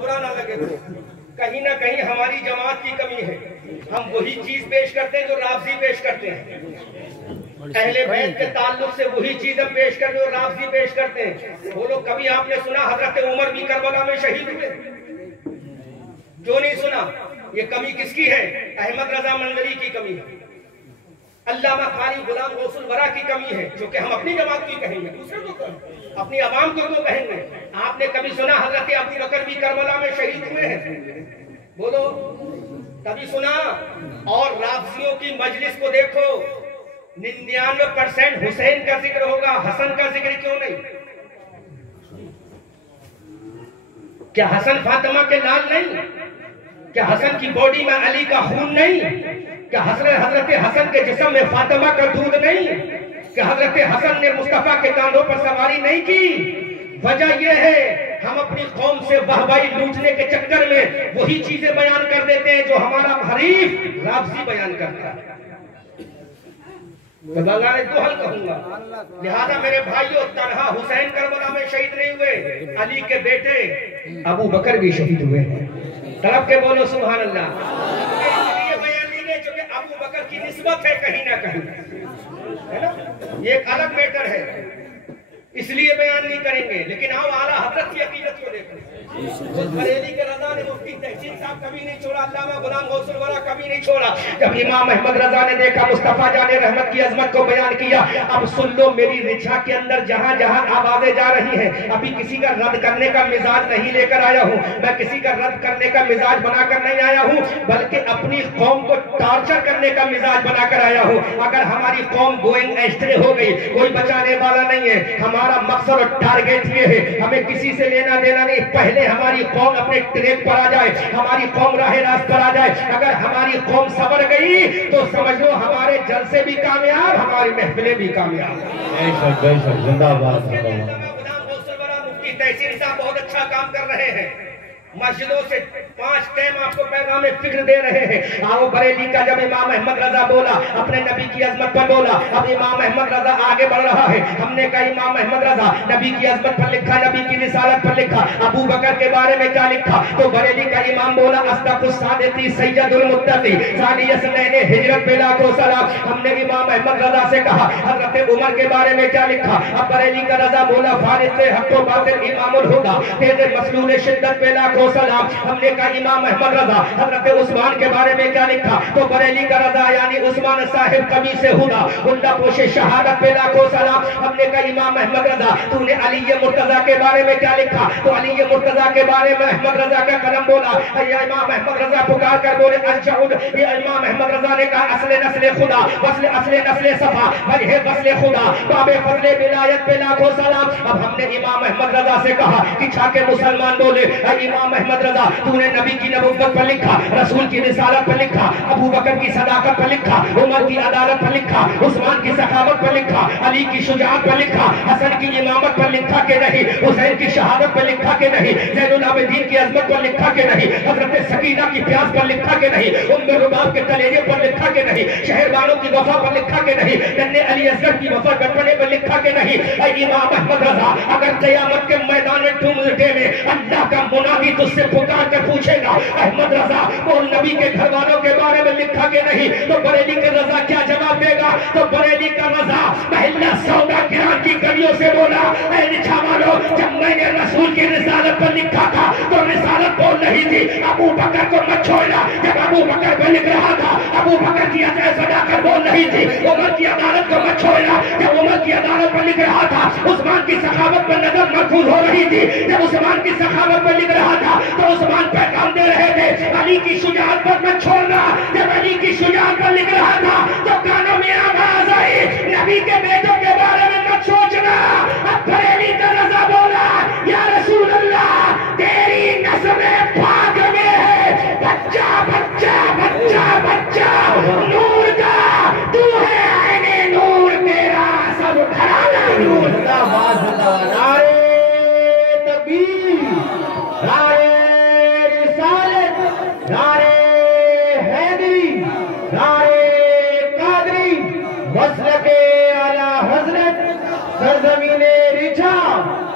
برا نہ لگے تو کہیں نہ کہیں ہماری جماعت کی کمی ہے. ہم وہی چیز پیش کرتے ہیں جو رافضی پیش کرتے ہیں. اہل بیت کے تعلق سے وہی چیز ہم پیش کرتے ہیں جو رافضی پیش کرتے ہیں. بولو کبھی آپ نے سنا حضرت عمر بھی کربلا میں شہید ہوئے؟ جو نہیں سنا. یہ کمی کس کی ہے؟ احمد رضا منظری کی کمی ہے. علامہ قاری غلام غوث الورا کی کمی ہے، جو کہ ہم اپنی جماعت کی کہیں گے، دوسرے کو اپنی عوام کو تو کہیں گے. آپ نے کبھی سنا حضرت ابو بکر بھی کربلا میں شہید ہوئے ہیں؟ بولو کبھی سنا؟ اور رافضیوں کی مجلس کو دیکھو، 99% حسین کا ذکر ہوگا، حسن کا ذکر کیوں نہیں؟ کیا حسن فاطمہ کے لال نہیں؟ کیا حسن کی باڈی میں علی کا خون نہیں؟ کیا حضرت حسن کے جسم میں فاطمہ کا دودھ نہیں؟ کہ حضرت حسن نے مصطفیٰ کے کاندھوں پر سواری نہیں کی؟ وجہ یہ ہے ہم اپنی قوم سے واہوائی لوٹنے کے چکر میں وہی چیزیں بیان کر دیتے ہیں جو ہمارا حریف رافضی بیان کرتا ہے. تو بغیر دوحل کہوں گا. لہذا میرے بھائیوں، تنہا حسین کربلا میں شہید نہیں ہوئے، علی کے بیٹے ابو بکر بھی شہید ہوئے ہیں. طرف کے بولو سبحان اللہ. یہ بیان نہیں ہے جو کہ ابو بکر کی نسبت ہے کہیں نہ کہیں، یہ ایک الگ میٹر ہے، اس لیے بیان نہیں کریں گے. لیکن آؤ اعلیٰ حضرت کی عقیدت کو دیکھو. بریلی کے رضا نے مفتی تحسین صاحب کبھی نہیں چھوڑا، علامہ غلام غوث الورا کبھی نہیں چھوڑا. جب امام احمد رضا نے دیکھا مصطفیٰ جان رحمت کی عظمت کو بیان کیا، اب سن لو میری رچھا کے اندر جہاں جہاں آوازیں جا رہی ہیں، ابھی کسی کا رد کرنے کا مزاج نہیں لے کر آیا ہوں میں، کسی کا رد کرنے کا مزاج بنا کر نہیں آیا ہوں، بلکہ اپنی قوم کو ٹارچر کرنے کا مزاج بنا کر آیا ہوں. اگر ہماری قوم گوئنگ ایسٹرے ہو گئی، کوئی بچانے والا نہیں ہے. ہمارا مقصد اور ٹارگیٹ یہ ہے، ہمیں کسی سے لینا دینا نہیں. پہلے ہماری قوم اپنے ٹریک پر آ جائے، ہماری قوم راہ راست پر آ جائے. اگر ہماری قوم صبر گئی تو سمجھ لو ہمارے جلسے بھی کامیاب، ہماری محفلیں بھی کامیاب. زندہ باد. مفتی تحسین صاحب بہت اچھا کام کر رہے ہیں، مسجدوں سے 5 ٹائم آپ کو پیغام فکر دے رہے ہیں. آؤ بریلی کا جب امام احمد رضا بولا، اپنے نبی کی عظمت پر بولا، اب امام احمد رضا آگے بڑھ رہا ہے. ہم نے کہا امام احمد رضا نبی کی عظمت پر لکھا، نبی کی رسالت پر لکھا، ابو بکر کے بارے میں کیا لکھا؟ تو بریلی کا امام بولا اصدق الصادقین سید المتقین ثانی اثنین ہجرت بلا کو سلام. ہم نے امام احمد رضا سے کہا حضرت عمر کے بارے میں کیا لکھا؟ اب بریلی کا رضا بولا فارس حق و باطل امام الہدی تیز مسلول شدت بلا کو سلام. ہم نے کہا امام احمد رضا حضرت عثمان کے بارے میں کیا لکھا؟ تو بریلی کا رضا یعنی عثمان صاحب قمیص ہدا اللہ پوش شہادت پہ لاکھوں سلام. ہم نے کہا امام احمد رضا تو نے علی مرتضیٰ کے بارے میں کیا لکھا؟ تو علی مرتضیٰ کے بارے میں احمد رضا کا قلم بولا یا امام احمد رضا پکار کر بولے الجعود. یہ امام احمد رضا نے کہا اصل نسل خدا، اصل نسل صفا، وجہ فصل خدا، باب فضل ولایت پہ لاکھوں سلام. اب ہم نے امام احمد رضا سے کہا کہ چھا کے مسلمان بولے امام احمد رضا تو نے نبی کی نبوت پر لکھا، رسول کی رسالت پر لکھا، ابو بکر کی صداقت پر لکھا، عمر کی عدالت پر لکھا، عثمان کی سخاوت پر لکھا، علی کی شجاعت پر لکھا، حسن کی امامت پر لکھا کہ نہیں، حسین کی شہادت پر لکھا کہ نہیں، زین العابدین کی عظمت پر لکھا کہ نہیں، حضرت سکینہ کی پیاس پر لکھا کہ نہیں، ام رباب کے کلیجے پر لکھا کہ نہیں، شہر والوں کی وفا پر لکھا کہ نہیں، ننھے علی اصغر کی وفا گٹنے پر لکھا کہ نہیں. اے امام احمد رضا اگر قیامت کے میدان میں ڈھونڈے میں اللہ کا منادی تجھ سے پکار کر پوچھے گا احمد رضا وہ نبی کے گھر والوں کے بارے میں لکھا کہ نہیں، تو بریلی کے رضا کیا جواب دے گا؟ تو بریلی کا رضا محلہ سودا گران کی گلیوں سے بولا اے رچھا والو جب میں نے رسول کی رسالت پر لکھا تھا تو رسالت بول رہی تھی ابو بکر کو مت چھوڑنا. جب ابو بکر پہ لکھ رہا تھا ابو بکر کی صداقت بول رہی تھی. عمر کی عدالت کو مت چھوڑنا. جب عمر کی عدالت پر لکھ رہا تھا عثمان کی سخاوت پر نظر مرکوز ہو رہی تھی. جب عثمان کی سخاوت پر لکھ رہا تھا تو عثمان پیغام دے رہے تھے علی کی شجاعت پر مت چھوڑنا. جب علی کی شجاعت پر لکھ رہا تھا تو کانوں میں آواز آئی نبی کے بیٹوں کے بارے میں مت سوچنا. اب بریلی کا رضا بولا یا رسول اللہ تیری نسل پاک میں ہے بچہ بچہ بچہ بچہ نور کا، تو ہے عین نور، تیرا سب گھرانہ نور. نعرے تکبیر، نعرے رسالت، نعرے حیدری، نعرے قادری، مسلک اعلی حضرت سرزمین رچھا.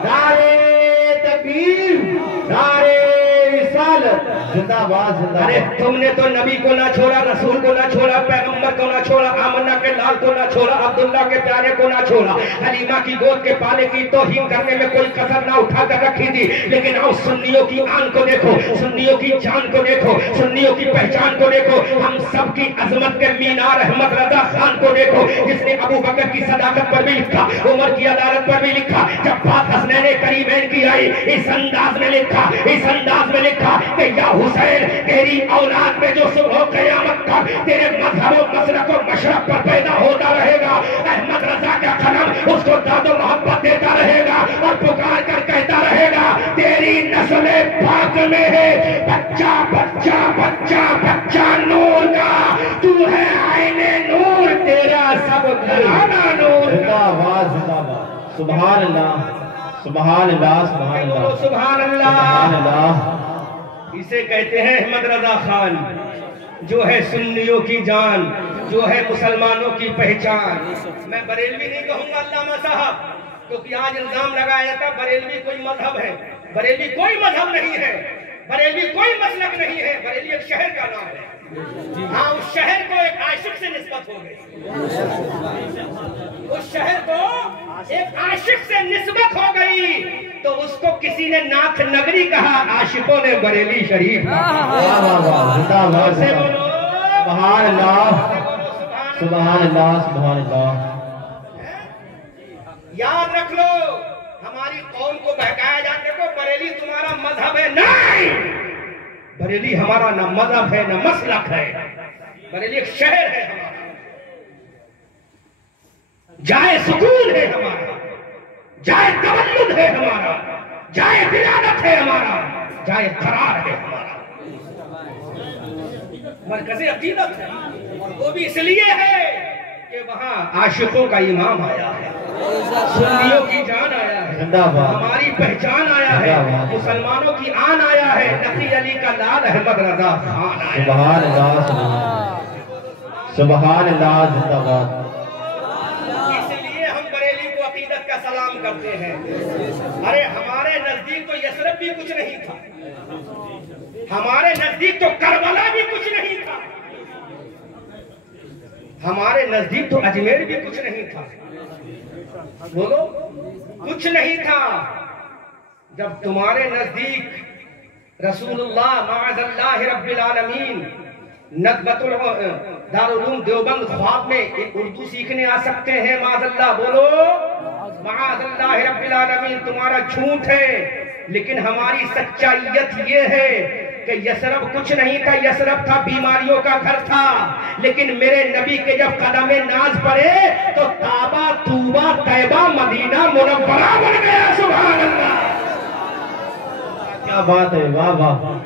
نعرے تکبیر، نعرے زندہ باد زندہ ارے باد. تم نے تو نبی کو نہ چھوڑا، رسول کو نہ چھوڑا، پیغمبر کو نہ چھوڑا، آمنہ کے لال کو نہ چھوڑا، عبداللہ کے پیارے کو نہ چھوڑا، حلیمہ کی گود کے پالے کی توہین کرنے میں کوئی کسر نہ اٹھا کر رکھی تھی. لیکن آؤ سنیوں کی آن کو دیکھو، سنیوں کی جان کو دیکھو، سنیوں کی پہچان کو دیکھو. ہم سب کی عظمت کے مینار احمد رضا خان کو دیکھو، جس نے ابو بکر کی صداقت پر بھی لکھا، عمر کی عدالت پر بھی لکھا. جب بات حسنین کریمین کی آئی، اس انداز میں لکھا، اس انداز میں لکھا کہ یا حسین تیری اولاد میں جو صبح قیامت تک تیرے مذہب و مسلک و مشرق پر پیدا ہوتا رہے گا، احمد رضا کا قلم اس کو داد و محبت دیتا رہے گا اور پکار کر کہتا رہے گا تیری نسل پاک میں ہے بچہ بچہ بچہ بچہ نور کا، تو ہے عین نور، تیرا سب گھرانہ نور زندہ کا. باد زندہ باد. سبحان اللہ سبحان اللہ سبحان اللہ سبحان سبحان اللہ. اللہ. اسے کہتے ہیں احمد رضا خان، جو ہے سنیوں کی جان، جو ہے مسلمانوں کی پہچان. میں بریلوی نہیں کہوں گا علامہ صاحب، کیونکہ آج الزام لگایا جاتا ہے بریلوی کوئی مذہب ہے. بریلوی کوئی مذہب نہیں ہے، بریلوی کوئی مسلک نہیں ہے، بریلی ایک شہر کا نام ہے. ہاں اس شہر کو ایک عاشق سے نسبت ہو گئی، اس شہر کو ایک عاشق سے نسبت ہو گئی تو اس کو کسی نے ناک نگری کہا، عاشقوں نے بریلی شریف کہا. واہ واہ واہ. زندہ باد سے زندہ بولو باد. سبحان اللہ سبحان اللہ سبحان اللہ. یاد رکھ لو، ہماری قوم کو بہکایا جاتے کو بریلی تمہارا مذہب ہے، نہیں، بریلی ہمارا نہ مذہب ہے نہ مسلک ہے، بریلی ایک شہر ہے ہمارا، جائے سکون ہے ہمارا، جائے تولد ہے ہمارا، جائے ولادت ہے ہمارا، جائے قرار ہے ہمارا، مرکز عقیدت ہے. وہ بھی اس لیے ہے کہ وہاں عاشقوں کا امام آیا ہے، سنیوں کی جان آیا ہے، زندہ باد. ہماری پہچان آیا ہے، مسلمانوں کی آن آیا ہے، نقی علی کا لال احمد رضا خان آیا ہے. سبحان اللہ سبحان اللہ. زندہ باد. اس لیے ہم بریلی کو عقیدت کا سلام کرتے ہیں. ارے ہمارے نزدیک تو یثرب بھی کچھ نہیں تھا، ہمارے نزدیک تو کربلا بھی کچھ نہیں تھا، ہمارے نزدیک تو اجمیر بھی کچھ نہیں تھا. بولو کچھ نہیں تھا. جب تمہارے نزدیک رسول اللہ معاذ اللہ رب العالمین ندبت دارالعلوم دیوبند خواب میں اردو سیکھنے آ سکتے ہیں، معاذ اللہ، بولو معاذ اللہ رب العالمین. تمہارا جھوٹ ہے، لیکن ہماری سچائیت یہ ہے کہ یثرب کچھ نہیں تھا، یثرب تھا بیماریوں کا گھر تھا. لیکن میرے نبی کے جب قدم ناز پڑے تو تابہ توبہ طیبہ مدینہ منورہ بن گیا. سبحان اللہ. کیا بات ہے. واہ واہ.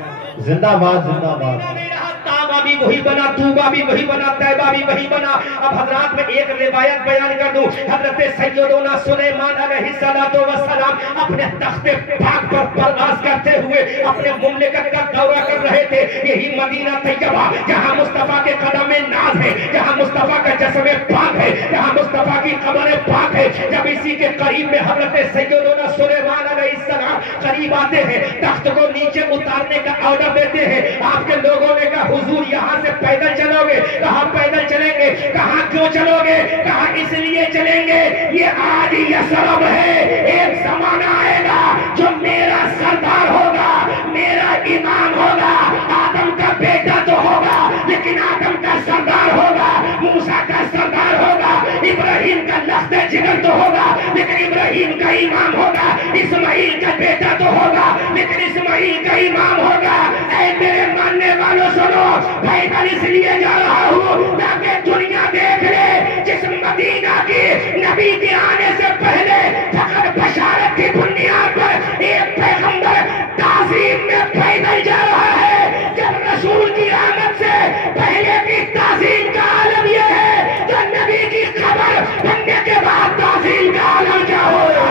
زندہ باد زندہ باد. تابہ بھی وہی بنا، توبہ بھی وہی بنا، طیبہ بھی وہی بنا. اب حضرات میں ایک روایت بیان کر دوں. حضرت سیدنا سلیمان علیہ السلام اپنے تخت پاک پر پرواز کرتے ہوئے اپنے مملکت کا دورہ کر رہے تھے. یہی مدینہ طیبہ جہاں مصطفیٰ کے قدم ناز ہے، جہاں مصطفیٰ کا جسم پاک ہے، جہاں مصطفیٰ کی قبر پاک ہے. جب اسی کے قریب میں حضرت سیدنا سلیمان علیہ السلام قریب آتے ہیں، تخت کو نیچے اتارنے کا آرڈر دیتے ہیں. آپ کے لوگوں نے کہا حضور یہاں سے پیدل چلو گے؟ کہاں پیدل چلیں گے؟ کہاں کیوں چلو گے؟ کہاں اس لیے چلیں گے، یہ آج یثرب ہے، ایک زمانہ آئے گا جو میرا سردار ہوگا، میرا امام ہوگا. آدم کا بیٹا تو ہوگا لیکن آدم کا سردار ہوگا، موسیٰ کا سردار ہوگا، ابراہیم کا لخت جگر تو ہوگا لیکن ابراہیم کا امام ہوگا. اسماعیل کا بیٹا تو ہوگا لیکن اسماعیل کا امام ہوگا. اے میرے ماننے والوں سنو، پیدل اس لیے جا رہا ہوں تاکہ دنیا دیکھ لے جس مدینہ کی نبی کے آنے سے پہلے فقط بشارت کی بنیاد پر ایک پیغمبر تعظیم میں پیدل جا رہا ہے. جب رسول کی آمد سے پہلے کی تعظیم کا عالم یہ ہے تو نبی کی خبر بننے کے بعد تعظیم کا عالم کیا ہوگا.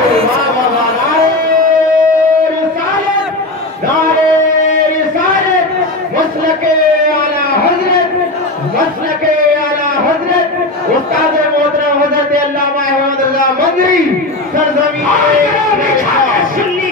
مسلک اعلیٰ حضرت، مسلک اعلیٰ حضرت استاد محترم حضرت علامہ احمد رضا مدنی سرزمین سنی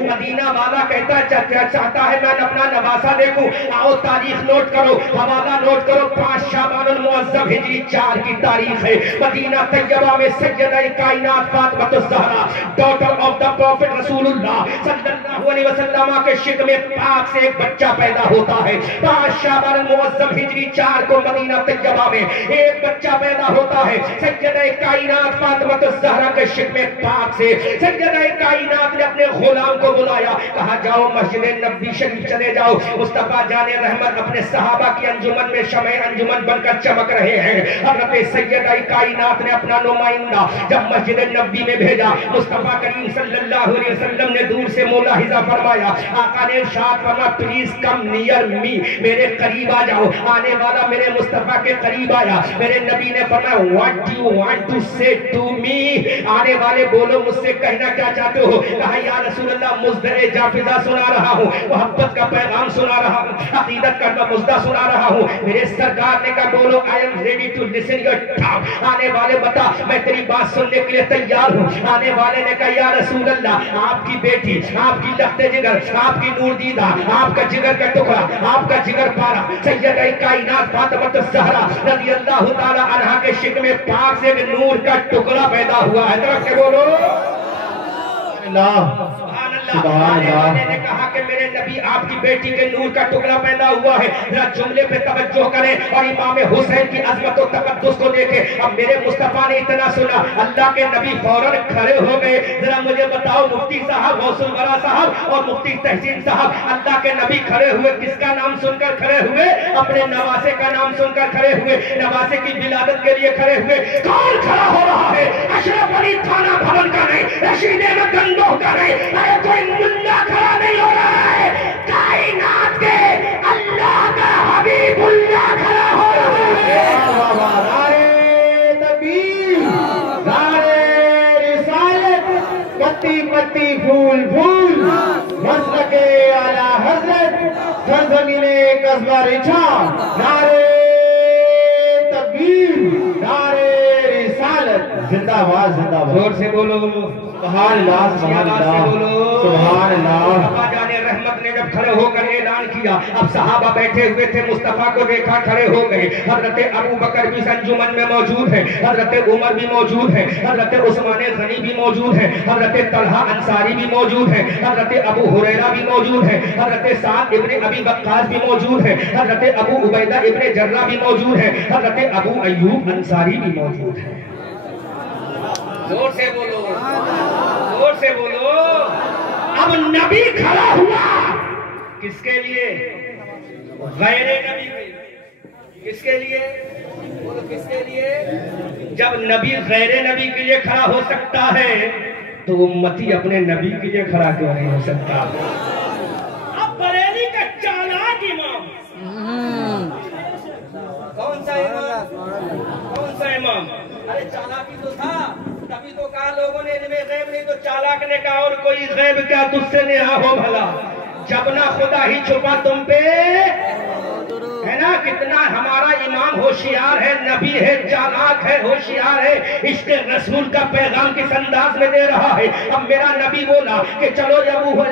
مدینہ والا کہتا چاہتا ہے میں اپنا نواسا دیکھوں. آؤ تاریخ نوٹ کرو, حوالہ نوٹ کرو. 5 شعبان المعظم ہجری 4 کی تاریخ ہے. مدینہ طیبہ میں سیدہ کائنات فاطمہ الزہرا ڈاٹر آف دا پروفٹ رسول اللہ صلی اللہ علیہ وسلم کے شکم پاک سے ایک بچہ پیدا ہوتا ہے. 5 شعبان المعظم ہجری 4 کو مدینہ طیبہ میں ایک بچہ پیدا ہوتا ہے. سیدہ کائنات فاطمہ الزہرا کے شکم پاک سے سیدہ کائنات نے اپنے غلام کو بلایا, کہا جاؤ مسجد نبوی شریف چلے جاؤ. مصطفیٰ جان رحمت اپنے صحابہ کی انجمن میں شمع انجمن بن کر چمک رہے ہیں. حضرت سیدہ کائنات نے اپنا نمائندہ جب مسجد نبوی میں بھیجا, مصطفیٰ کریم صلی اللہ علیہ وسلم نے دور سے ملاحظہ فرمایا. آقا نے ارشاد فرمایا پلیز کم نیئر می, میرے قریب آ جاؤ. آنے والا میرے مصطفیٰ کے قریب آیا. میرے نبی نے فرمایا what do you want to say to me, آنے والے بولو مجھ سے کہنا کیا چاہتے ہو. کہا یا رسول اللہ مزدہ جافزہ سنا رہا ہوں, محبت کا پیغام سنا رہا ہوں, عقیدت کا مزدہ سنا رہا ہوں. میرے سرکار نے کہا بولو I am ready to listen your talk. آنے والے بتا میں تیری بات سننے کے لیے تیار ہوں. آنے والے نے کہا یا رسول اللہ آپ کی بیٹی, آپ کی لخت جگر, آپ کی نور دیدہ, آپ کا جگر کا ٹکڑا, آپ کا جگر پارا سیدہ کائنات فاطمہ الزہرا رضی اللہ تعالی عنہا کے شکم پاک سے نور کا ٹکڑا پیدا ہوا ہے. ذرا کہ بولو سبحان اللہ. نے کہا کہ میرے نبی آپ کی بیٹی کے نور کا ٹکڑا پیدا ہوا ہے. ذرا جملے پہ توجہ کریں اور امام حسین کی عظمت و تقدس کو دیکھیں. اب میرے مصطفیٰ نے اتنا سنا, اللہ کے نبی فوراً کھڑے ہو گئے. ذرا مجھے بتاؤ مفتی صاحب غوث الورا صاحب اور مفتی تحسین صاحب, اللہ کے نبی کھڑے ہوئے کس کا نام سن کر کھڑے ہوئے؟ اپنے نواسے کا نام سن کر کھڑے ہوئے, نواسے کی ولادت کے لیے کھڑے ہوئے. کون کھڑا ہو رہا ہے؟ اشرف علی تھانہ بھون کا نہیں, رشید احمد گنگوہ کا نہیں, کوئی ملا کھڑا نہیں ہو رہا ہے. کائنات کے اللہ کا حبیب اللہ کھڑا ہو رہا ہے. نعرہ تکبیر, نعرہ رسالت, پتی پتی پھول پھول, مسلک اعلیٰ حضرت, سرزمین قصبہ رچھا. نعرہ تکبیر, نعرہ رسالت, زندہ باد زندہ باد. زور سے بولو سبحان اللہ سبحان اللہ سبحان اللہ. مصطفیٰ جان رحمت نے جب کھڑے ہو کر اعلان کیا, اب صحابہ بیٹھے ہوئے تھے, مصطفیٰ کو دیکھا کھڑے ہو گئے. حضرت ابو بکر بھی انجمن میں موجود ہے, حضرت عمر بھی موجود ہے, حضرت عثمان غنی بھی موجود ہے, حضرت طلحہ انصاری بھی موجود ہے, حضرت ابو ہریرہ بھی موجود ہے, حضرت سعد ابن ابی وقاص بھی موجود ہے, حضرت ابو عبیدہ ابن جرہ بھی موجود ہے, حضرت ابو ایوب انصاری بھی موجود ہے. زور سے بولو, زور سے بولو. اب نبی کھڑا ہوا کس کے لیے؟ غیر نبی کے. کس کے لیے؟ بولو کس کے لیے؟ جب نبی غیر نبی کے لیے کھڑا ہو سکتا ہے تو امتی اپنے نبی کے لیے کھڑا کیوں نہیں ہو سکتا؟ اب بریلی کا چالاک امام کون سا امام؟ کون سا امام؟ ارے چالاکی تو تھا, تبھی تو کہا لوگوں نے علم غیب نہیں, تو چالاک نے کہا اور کوئی غیب کیا تجھ سے نہا ہو بھلا, جب نہ خدا ہی چھپا تم پہ ہے نا. کتنا ہمارا امام ہوشیار ہے, نبی ہے, چالاک ہے, ہوشیار ہے, عشق رسول کا پیغام کس انداز میں دے رہا ہے. اب میرا نبی بولا کہ چلو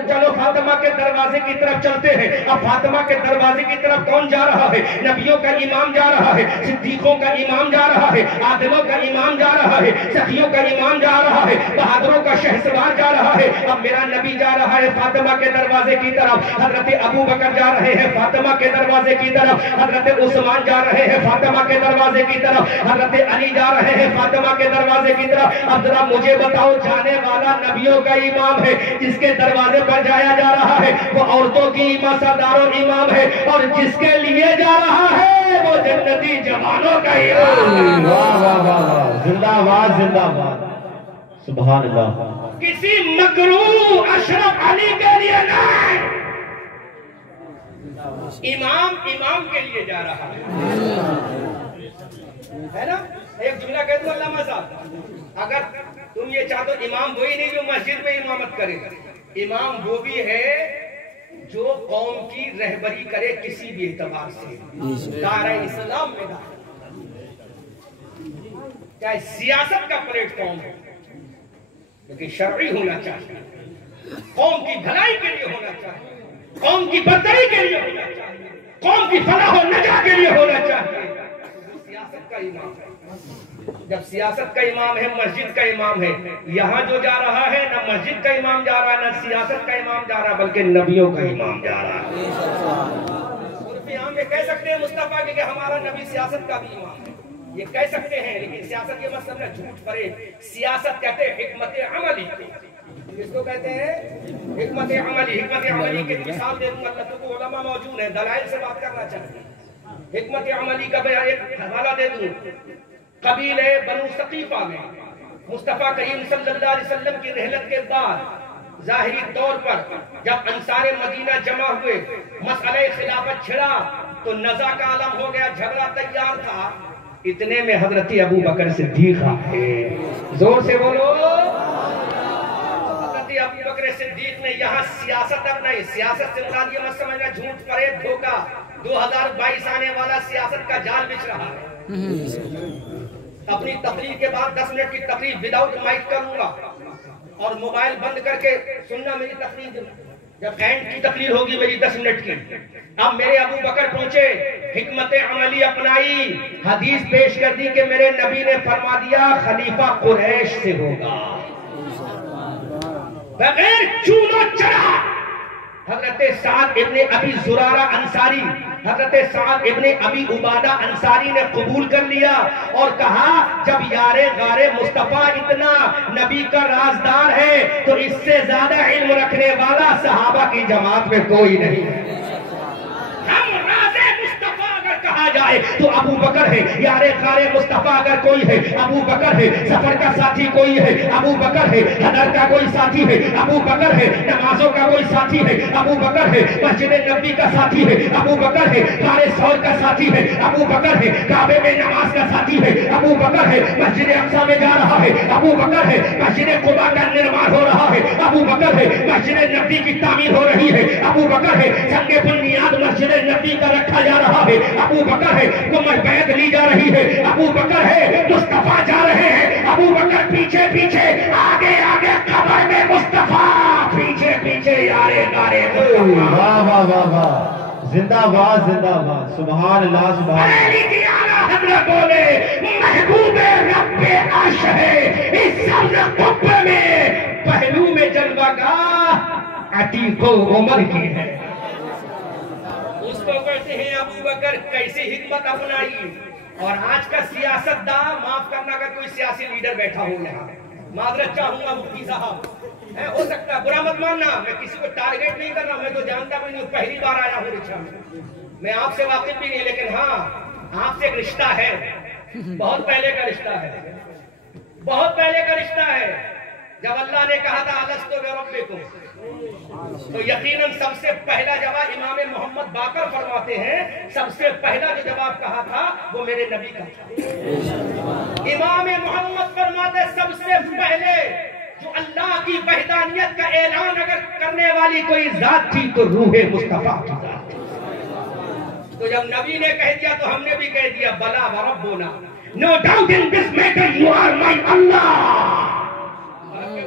چلو فاطمہ کے دروازے کی طرف چلتے ہیں. اب فاطمہ کے دروازے کی طرف کون جا رہا ہے؟ نبیوں کا امام جا رہا ہے, صدیقوں کا امام جا رہا ہے, عادلوں کا امام جا رہا ہے, سخیوں کا امام جا رہا ہے, بہادروں کا شہسوار جا رہا ہے. اب میرا نبی جا رہا ہے فاطمہ کے دروازے کی طرف, حضرت ابو بکر جا رہے ہیں فاطمہ کے دروازے کی طرف, حضرت عثمان جا رہے ہیں فاطمہ کے دروازے کی طرف, حضرت علی جا رہے ہیں فاطمہ کے دروازے کی طرف. اب ذرا مجھے بتاؤ, جانے والا نبیوں کا امام ہے, جس کے دروازے پر جایا جا رہا ہے وہ عورتوں کی سرداروں امام ہے, اور جس کے لیے جا رہا ہے وہ جنتی جوانوں کا امام. واہ واہ واہ, زندہ باد زندہ باد, سبحان اللہ. کسی مکروہ اشرف علی کے لیے نہیں, امام کے لیے جا رہا ہے نا. ایک جملہ کہہ دوں علامہ صاحب, اگر تم یہ چاہتے ہو امام وہی نہیں جو مسجد میں امامت کرے, امام وہ بھی ہے جو قوم کی رہبری کرے کسی بھی اعتبار سے, دائرہ اسلام میں چاہے سیاست کا پلیٹ فارم ہو لیکن شرعی ہونا چاہیے. قوم کی بھلائی کے لیے ہونا چاہیے، قوم کی برتری کے لیے ہونا چاہیے، قوم کی فلاح و نجات کے لیے ہونا چاہیے۔ سیاست کا امام ہے، جب سیاست کا امام ہے، مسجد کا امام ہے، یہاں جو جا رہا ہے نہ مسجد کا امام جا رہا ہے نہ سیاست کا امام جا رہا ہے، بلکہ نبیوں کا امام جا رہا ہے۔ عام میں کہہ سکتے ہیں مصطفیٰ کہ ہمارا نبی سیاست کا بھی امام ہے، یہ کہہ سکتے ہیں، لیکن سیاست یہ مطلب نہ جھوٹ پڑے۔ سیاست کہتے ہیں حکمت عملی، اس کو کہتے ہیں حکمت عملی۔ حکمت عملی کی مثال دے دوں، اللہ کو علماء موجود ہیں، دلائل سے بات کرنا چاہتے ہیں۔ حکمت عملی کا ایک حوالہ دے دوں، قبیلے بنو ثقیفہ میں مصطفیٰ کریم صلی اللہ علیہ وسلم کی رحلت کے بعد ظاہری طور پر جب انصار مدینہ جمع ہوئے، مسئلہ خلافت چھڑا تو نزاع کا عالم ہو گیا، جھگڑا تیار تھا۔ اتنے میں حضرت ابو بکر صدیق آئے، زور سے بولو۔ حضرت ابو بکر صدیق نے یہاں سیاست اب نہیں، سیاست سے مراد یہ مت سمجھنا جھوٹ فریب دھوکہ، 2022 آنے والا سیاست کا جال بچھ رہا ہے۔ اپنی تقریر کے بعد 10 منٹ کی تقریر وداؤٹ مائک کروں گا اور موبائل بند کر کے سننا میری تقریر، جب اینڈ کی تقریر ہوگی میری 10 منٹ کی۔ اب میرے ابو بکر پہنچے، حکمت عملی اپنائی، حدیث پیش کر دی کہ میرے نبی نے فرما دیا خلیفہ قریش سے ہوگا، بغیر چونو چڑھا۔ حضرت سعد ابن ابی زرارہ انصاری، حضرت سعد ابن ابی عبادہ انصاری نے قبول کر لیا اور کہا جب یار غار مصطفیٰ اتنا نبی کا رازدار ہے تو اس سے زیادہ علم رکھنے والا صحابہ کی جماعت میں کوئی نہیں ہے۔ ہم راز مصطفیٰ اگر کہا جائے تو ابو بکر ہے، یار غار مصطفیٰ اگر کوئی ہے ابو بکر ہے، سفر کا ساتھی کوئی ہے ابو بکر ہے، حضر کا کوئی ساتھی ہے ابو بکر ہے، نمازوں کا کوئی ساتھی ہے ابو بکر ہے، مسجد نبی کا ساتھی ہے ابو بکر ہے، غار ثور کا ساتھی ہے ابو بکر ہے، کعبے میں نماز کا ساتھی ہے ابو بکر ہے، مسجد اقصی میں جا رہا ہے ابو بکر ہے، مسجد قباء کا نرمان ہو رہا ہے ابو بکر ہے، مسجد نبی کی تعمیر ہو رہی ہے ابو بکر ہے، سنگ بنیاد مسجد نبی کا رکھا جا رہا ہے ابو بکر ہے، کومر بیعت لی جا رہی ہے ابو بکر ہے، مصطفیٰ جا رہے ہیں ابو بکر، پیچھے پیچھے آگے آگے قبر میں مصطفیٰ، پیچھے پیچھے یارے غارے مصطفیٰ۔ واہ واہ واہ واہ، زندہ باد زندہ باد، سبحان اللہ سبحان اللہ۔ علی کی اعلیٰ حضرت بولے محبوب رب عرش ہے اس سبز قبر میں، پہلو میں جلوہ گاہ عتیق و عمر کی ہے۔ اس کو کہتے ہیں ابو بکر کیسے حکمت اپنائی۔ اور آج کا سیاست دا، معاف کرنا اگر کوئی سیاسی لیڈر بیٹھا ہو یہاں، معذرت چاہوں گا مفتی صاحب، ہو سکتا ہے برا مت ماننا، میں کسی کو ٹارگیٹ نہیں کر رہا، میں تو جانتا بھی نہیں، پہلی بار آیا ہوں رکشہ میں آپ سے واقف بھی نہیں، لیکن ہاں آپ سے ایک رشتہ ہے، بہت پہلے کا رشتہ ہے، بہت پہلے کا رشتہ ہے۔ جب اللہ نے کہا تھا الستو بربکم، تو یقیناً سب سے پہلا جواب امام محمد باقر فرماتے ہیں، سب سے پہلا جو جواب کہا تھا وہ میرے نبی کا تھا۔ امام محمد فرماتے سب سے پہلے جو اللہ کی وحدانیت کا اعلان اگر کرنے والی کوئی ذات تھی تو روح مصطفیٰ کی ذات تھی۔ تو جب نبی نے کہہ دیا تو ہم نے بھی کہہ دیا بلا وربنا، no doubt in this matter you are my Allah۔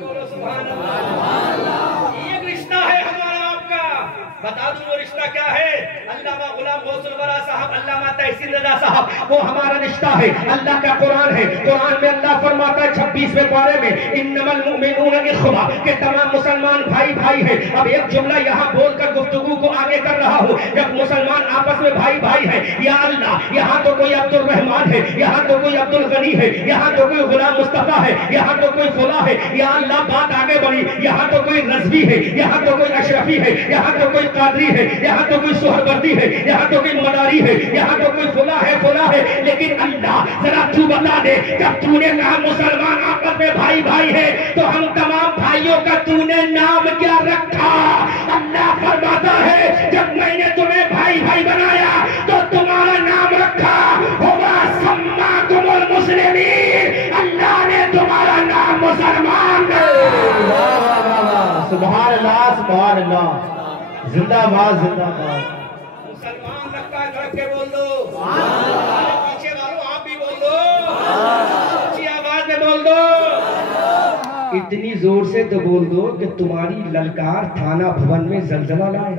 بولو سبحان اللہ۔ یہ رشتہ ہے ہمارا آپ کا، بتا دوں وہ رشتہ کیا ہے؟ علامہ غلام غوث الورا صاحب، علامہ تحسین رضا صاحب، وہ ہمارا رشتہ ہے، اللہ کا قرآن ہے، قرآن میں اللہ فرماتا ہے 26ویں پارے میں انما المؤمنون اخوہ، کہ تمام مسلمان بھائی بھائی ہیں۔ اب ایک جملہ یہاں بول کر گفتگو کو آگے کر رہا ہوں، جب مسلمان آپس میں بھائی بھائی ہیں، یا اللہ یہاں تو کوئی عبد الرحمن ہے، یہاں تو کوئی عبد الغنی ہے، یہاں تو کوئی غلام مصطفیٰ ہے، یہاں تو کوئی فلاں ہے، یا اللہ بات آگے بڑھی، یہاں تو کوئی رضوی ہے، یہاں تو کوئی اشرفی ہے، یہاں تو کوئی قادری ہے، یہاں تو کوئی سہروردی ہے، یہاں تو کوئی مداری ہے، یہاں تو کوئی فلاں ہے، لیکن اللہ ذرا تو بتا دے، جب تو نے کہا مسلمان آپس میں بھائی بھائی ہے تو ہم تمام بھائیوں کا تو نے نام کیا رکھا؟ اللہ فرماتا ہے جب میں نے تمہیں بھائی بھائی بنایا تو تمہارا نام رکھا ہوا سماکم المسلمین، اللہ نے تمہارا نام مسلمان سبحان اللہ سبحان اللہ، زندہ باد زندہ باد۔ مسلمان رکھتا ہے، کھڑک کے بول دو پیچھے والوں آپ بھی بول دو، اچھی آواز میں بول دو۔ اتنی زور سے تو بول دو کہ تمہاری للکار تھانہ بھون میں زلزلہ لائے.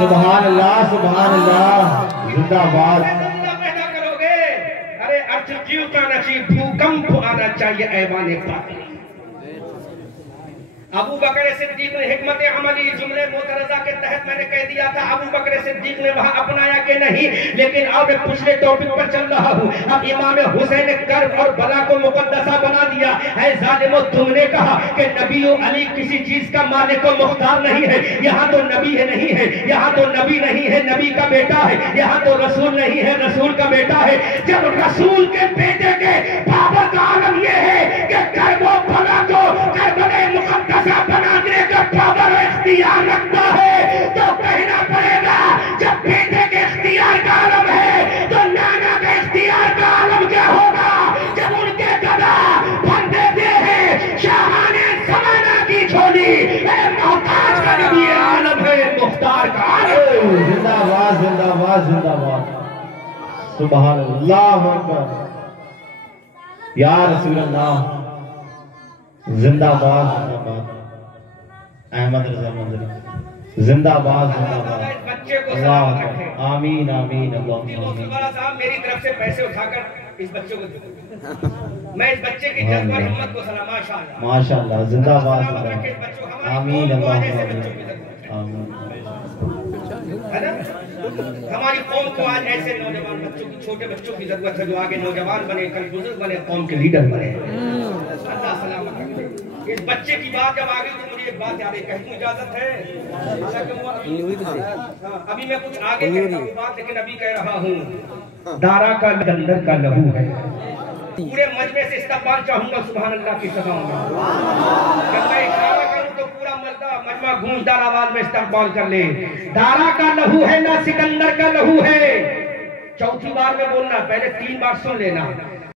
سبحان اللہ سبحان اللہ زندہ باد. پیدا کرو گے. ارے ارتھ کیوں آنا چاہیے, بھوکمپ آنا چاہیے ایوان پاک. ابو بکر صدیق نے حکمت عملی جملے معترضہ کے تحت میں نے کہہ دیا تھا, ابو بکر صدیق نے وہاں اپنایا کہ نہیں, لیکن اب میں پچھلے ٹاپک پر چل رہا ہوں. اب امام حسین نے کرب اور بلا کو مقدسہ بنا دیا. اے ظالمو, تم نے کہا کہ نبی و علی کسی چیز کا مالک و مختار نہیں ہے. یہاں تو نبی ہے نہیں ہے, یہاں تو نبی نہیں ہے, نبی کا بیٹا ہے. یہاں تو رسول نہیں ہے, رسول کا بیٹا ہے. جب رسول کے بیٹے کے بابت عالم یہ ہے کہ کرب و بلا کو کربلا مقدس بنانے کا پاور اختیار رکھتا ہے, تو کہنا پڑے گا جب بیٹے کے اختیار کا عالم ہے تو نانا کے اختیار کا عالم کیا ہوگا. جب ان کے گدا بھر دیتے ہیں شاہانے زمانہ کی جھولی, اے محتاج کا نبی عالم ہے, مختار کا عالم. زندہ باد زندہ باد زندہ باد. سبحان اللہ اکبر یا رسول اللہ. زندہ باد زندہ باد. احمد رضا مندری زندہ باد زندہ باد. بچے کو سلامت رکھے. آمین آمین. اللہ صاحب میری طرف سے پیسے اٹھا کر اس بچے کو دے. میں اس بچے کی جذبہ اور ہمت کو سلام. ماشاءاللہ ماشاءاللہ. زندہ باد سلامت زندہ رکھے باد. بچوں. ہماری آمین قوم کو آج اللہ ایسے بچوں کی ضرورت ہے. آمین. ہے نا, ہماری قوم کو آج ایسے نوجوان بچوں کی, چھوٹے بچوں کی ضرورت ہے جو آگے نوجوان بنے, کل بزرگ بنے, قوم کے لیڈر بنے. اللہ سلامت رکھے. اس بچے کی بات جب آگئی تو مجھے ایک بات یاد ہے, کہنے کی اجازت ہے؟ ابھی میں کچھ آگے کہتا ہوں بات, لیکن ابھی کہہ رہا ہوں دارا کا اندر کا لہو ہے. پورے مجمع سے استقبال چاہوں گا سبحان اللہ کی سزاؤں میں. جب میں اشارہ کروں تو پورا مجمع گونجدار آواز میں استقبال کر لے. دارا کا لہو ہے نہ سکندر کا لہو ہے. چوتھی بار میں بولنا, پہلے 3 بار سن لینا.